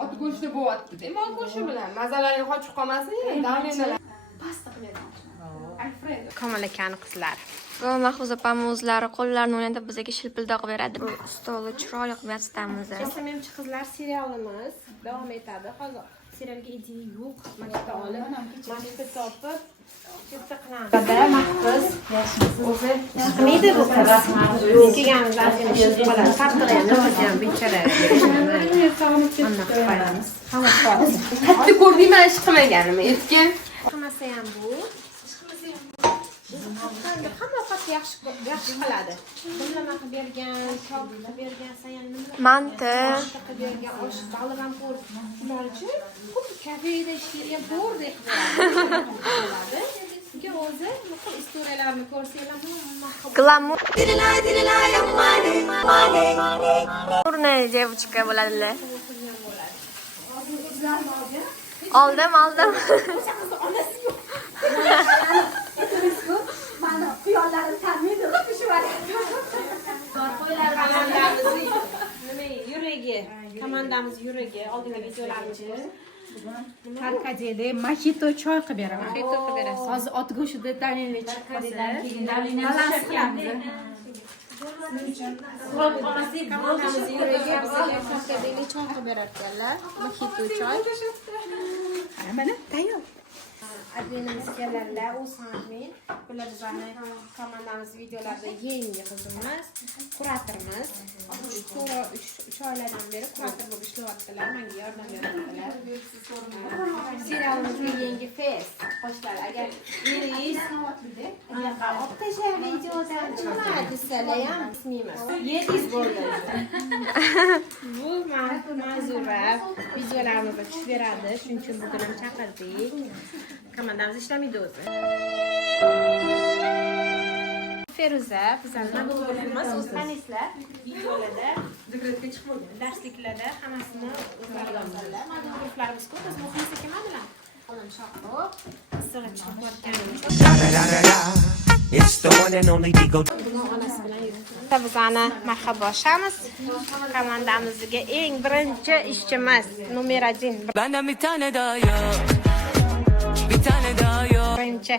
Ot go'shti bo'lyapti. Mol go'shti bilan mazalaring qochib qolmasin, davlenlar. Pasta qilyapman. Alfredo. Kamol akani qizlari. Bu Mahfuza opam o'zlari qo'llarini o'ynatib bizga shilpildoq beradi. Bu stoli chiroyli qilib yasitamiz. Eslamchi qizlar serialimiz davom etadi. Hozir serialga ideya yo'q. Maktab olib, maktab topib katta qilamiz. Bada Mahfuz o'zi chiqmaydi bu qiz. Kelganimizda ajrashib qoladi. Farqlaydi hozir bechara. Anna qilamiz. Qatti ko'rdingmi, ish qilmaganimni. Etgan qilmasa ham bu hamma ovqat yaxshi qiladi. Dumlama qilib bergan, chop qilib bergan, Manti. qilib bergan, osh baliq ham ko'r. Shuning uchun xuddi kafeda ishlaydigan bo'rdek qiladi. Chunki o'zi muhim istoriyalarni ko'rsanglar, Glamour. Urna девочка bo'ladilar. Oldim. Onasi yo'q. Mana quyollarim tanmaydi, shu variantda. yuragi, komandamiz yuragi, oldingi videolarimizni Tarkadeli mojito choy qilib beraman. Mojito qilib berasiz. Hozir ot go'shtida davlenli chiqqanida. Balans qilamiz. Komandamiz yuragi bizga tarkadeli choy qilib berar ekanlar. Mojito choy. Mana tayyor. Adrenimiz keladilar, u Sanmin. Bular bizani komandamiz videolarda yangi qizimiz, kuratorimiz. 3 oylardan beri kurator bo'lib ishlayaptilar, menga yordam beryaptilar. Serialimizning yangi fes qo'shlar. Agar eringiz o'ttasha videodan chiqmadi desalar ham ismimiz. Yediz bo'ldi. Bu Manzura videolarimizga tushib beradi, shuning uchun bugun ham chaqirdik. Komandamiz ishlamaydi o'zi. Feruza, bizlarning nabud bo'limiz, o'z tanislar, videolarda, dekretga chiqmagan, darsliklarda hammasini o'zlari yozadilar. Mana guruhlarimiz ko'p, biz muxlis ekanlar. Olam shoqo, isig'i chiqib qolganimiz. It's the one and only Digo. Bugun onasi bilan yuribmiz. Bizani marhaboshamiz. Komandamizga eng birinchi ishchimiz, nomer 1. Benden bir tane daha yok. Bir tane daha yok. Birinchi.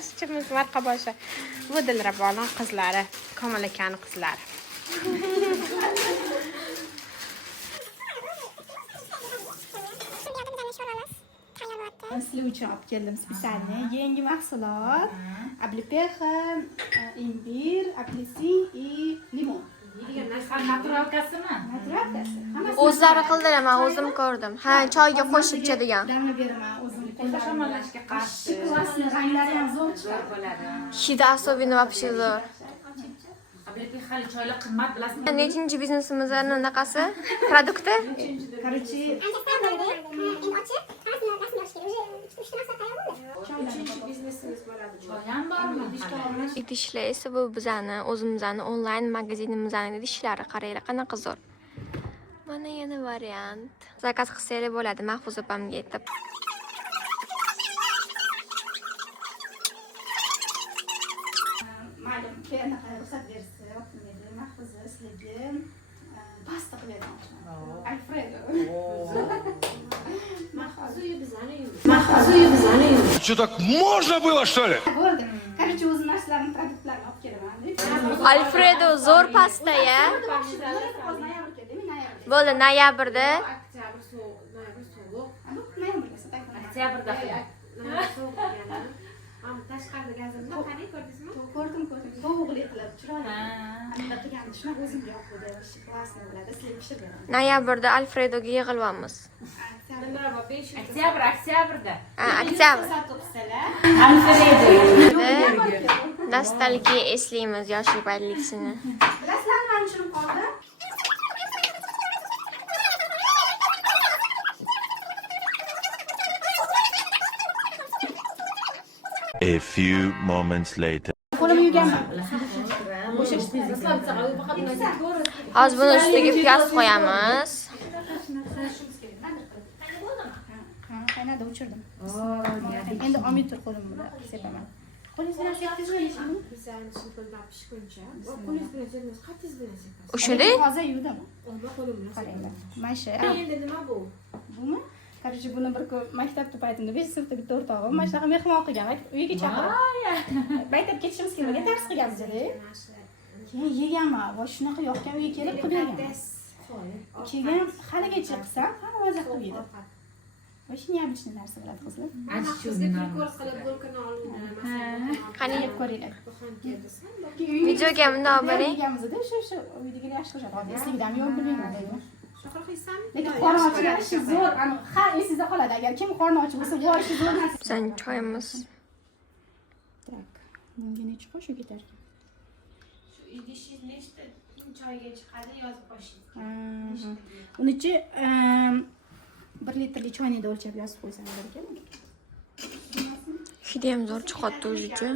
Ishchimiz marhabosha. Bu Dilraboning qizlari, Kamol akani qizlari. Sizlar uchun olib keldim spesialni yangi mahsulot. Ablipexa, imbir, apelsin и limon. Naturalkasimi? Naturalkasi. O'zlari qildilar, men o'zim ko'rdim. Ha, choyga qo'shib ichadigan. Damlab beraman o'zim. Shamollashga qarshi Klasni ranglari ham zo'r zo'r bo'ladi. Hidi особенно вообще zo'r. Abliki hali choylar qimmat bilasizmi? Nechinchi biznesimiz anaqasi? Produkti? Короче, Biznesimiz bo'ladi. Choy ham bormi? Idishlar esa bu bizani o'zimizni onlayn magazinimizni idishlari. Qaranglar, qanaqa zo'r. Mana yana variant. Zakaz qilsangiz bo'ladi, Mahfuz opamga aytib. mayli, ruxsat bersa, yoqmaydi. Mahfuza sizlarga pasta qilyapman. Alfredo. Mahfuza bizani Что, так можно было, что ли? Bo'ldi. Короче, o'zim narsalarni, produktlarni olib kelaman. Alfredo zo'r pasta ya. Bo'ldi, noyabrda. oktyabr sovuq, noyabr sovuq. Oktyabrda. Tashqarida gazimda qanday ko'rdingizmi? Ko'rdim. Sovuqli qilib, chiroyli. Qilgan ishni o'zimga yoqdi. Klassni bo'ladi. Sizlarga pishirib beraman. Noyabrda Alfredoga yig'ilamiz. Oktyabrda. Oktyabr. Alfredo. Nostalgiya eslaymiz yoshlik paytlikisini. Bilasizlarmi, mana shuni qoldi. A few moments later. Qo'limni yuganman. Hozir buni ustiga piyoz qo'yamiz. Qaynadi, o'chirdim. Endi olmay tur qo'lim bilan sepaman. Qo'lingiz bilan sepdingizmi ishni? Bizani shilpildab pishguncha. Qo'lingiz bilan sepamiz, qattiq bilan sepamiz. O'shalik? Hozir yuvdim. Oldin qo'lim bilan Qaranglar. sepamiz. Mana shu. Endi nima bu? Buni Короче, buni bir kun maktabda paytimda 5-sinfda bitta o'rtog'im mana shunaqa mehmon qilgan. Uyiga chaqirib. Maktabga ketishimiz kelmagan, dars qilganmiz-da. Keyin yeganman. Va shunaqa yoqgan uyga kelib qilib bergan. Keyin haligacha qilsam, hamma mazza qilib yedi. Va shu необычный narsa bo'ladi qizlar. Bizga prikol qilib bulkani oluvdi. Qani Yeb ko'ringlar. videoga bundoq olib boring. Yeganmiz-da, o'sha uydagilar yaxshi ko'rishadi. Hozir esingdami yo'q bilmayman deydi. Shunaqa qilsam, Lekin qorni ochigan ishi zo'r. Har esingizda qoladi. Agar kim qorni ochib bo'lsa, bu ishi zo'r narsa. Bizning choyimiz. Tak. Bunga necha qoshiq ketar? shu idishingiz nechta choyga chiqadi yozib boshlaysiz. Unichi 1 litrli choynida o'lchab yozib qo'ysam bo'lar ekan. Hidi ham zo'r chiqadi o'zicha.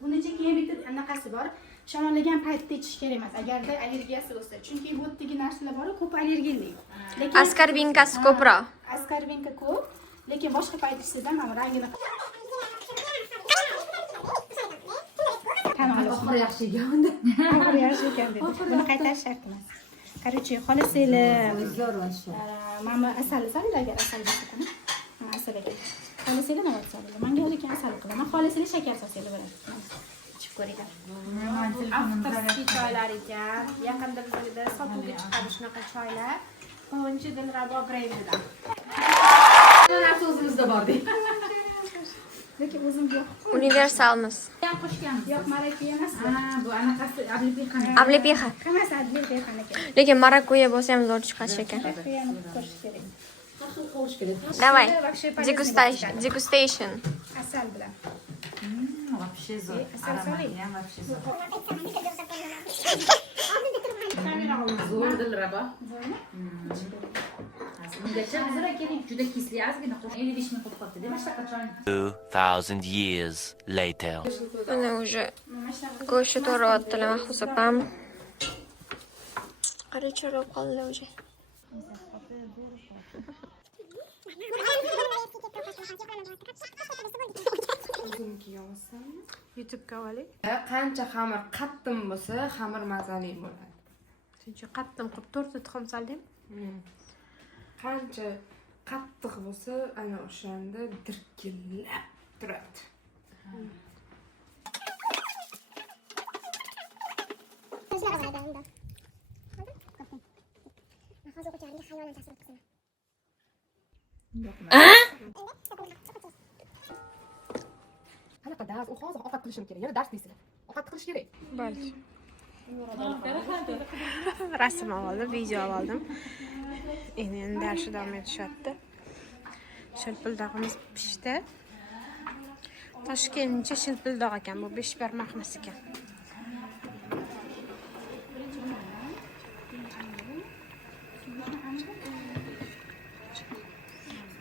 Bunichi keyin bitta anaqasi bor. Shamollagan paytda ichish kerak emas, agarda allergiyasi bo'lsa. Chunki bu yerdagi narsalar bor, ko'p allergiyali. Lekin Askarbinkasi ko'proq. askarbinka ko'p, lekin boshqa payt ichsangizdan mana rangini tan olasiz. Oxiri yaxshi ekan unda. Oxiri yaxshi ekan dedi. Buni qaytarish shart emas. Короче, xolasanglar. Zo'r va shu. Mana asal solinglar, agar asal bo'lsa qani. Mana asal ekan. Xolasanglar nima solinglar? Menga o'ziga asal qilaman. Xolasanglar shakar solsanglar bo'ladi. Ichib ko'ringlar. Avtorskiy choylar ekan. Yaqinda bizda sotuvga chiqadi shunaqa choylar. Birinchi Dilrabo brendidan. Bu narsa o'zimizda bor deydi. Lekin o'zim yo'q. Universalmiz. Ham qo'shgan. Yo'q, maraka emas. Bu anaqasi ablipixan. Ablipixa. Hammasi adliy ekan ekan. Lekin marakuya bo'lsa ham zo'r chiqadi ekan. Marakuyani ko'rish kerak. Qo'shish kerak. Давай. Вообще Degustation. Asal bilan. Вообще zo'r. Asal soling. Ham вообще zo'r. Zo'r Dilrabo. Zo'rmi? Ungacha bizlar keling, juda kisli ozgina qo'shib 55 ming qilib qoldi. Demak, shunaqa choy. 2000 years later. Buni уже go'shtni to'g'rayaptilar Mahfuza opam. Qaricharoq qoldi уже. YouTube'ga oling. Qancha xamir qattiq bo'lsa, xamir mazali bo'ladi. Shuncha qattiq qilib 4 ta tuxum soldim. Qancha qattiq bo'lsa, ana o'shanda dirkillab turadi. Qanaqa dars? U hozir ovqat qilishim kerak. Yana dars deysizlar. Ovqat qilish kerak. Bo'ldi. Rasm oldim, video oldim. Endi darsga davom etishyapti. Shilpildog'imiz pishdi. Toshkentcha shilpildoq ekan, bu 5 barmoq emas ekan.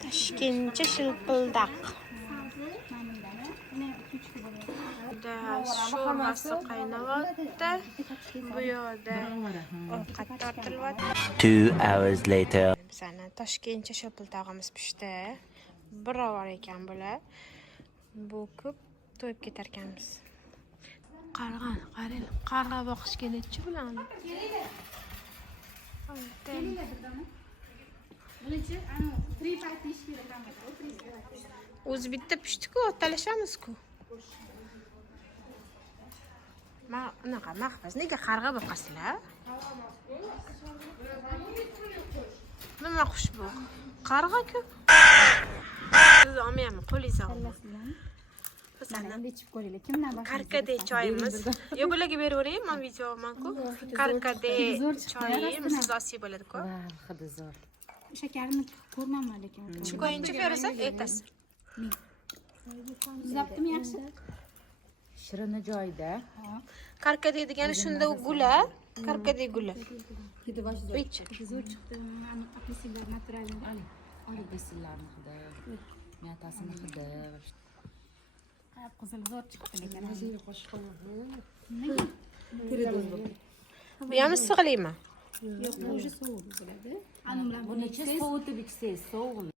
Toshkentcha shilpildoq. Sho'rvasi qaynamoqda. Bu yerda ovqat tortilyapti. 2 hours later. Bizani Toshkentcha shilpildog'imiz pishdi. Birovar ekan bular. Bu ko'p to'yib ketar ekanmiz. Qarg'an, qarang. Qarg'a boqishga necha bo'ladi? Bunichi ana 3 payt ish kerak emas. O'zi bitta pishdi-ku, talashamiz-ku. Unaqa Mahfuz, nega qarg'a boqasizlar? Nima qush bu? Qarg'a-ku. Siz olmayapmi? Qo'lingiz olmi? Bizani ichib ko'ringlar. Kimdan boshlaysiz? Karkade choyimiz. Yo bularga beraveraymi, men video olman-ku. Karkade choyi siz olsangiz bo'ladi-ku. Hidi zo'r. Shakarni ko'rmayman lekin. Qo'yinchi berasan, aytasiz. Uzatdim yaxshi. Shirini joyida. Karkade degani shunda gula, karkade guli. Hidi boshi zo'r. Ich. Zo'r chiqdi. Mana apelsinlar naturalni. Oling besillarni hidi. Miyatasini hidi. Qizil zo'r chiqdi lekin. Bu ham issiqlikmi? Yo'q, o'sha sovuq bo'ladi. Ana bilan Buni ichi sovutib ichsangiz sovuq.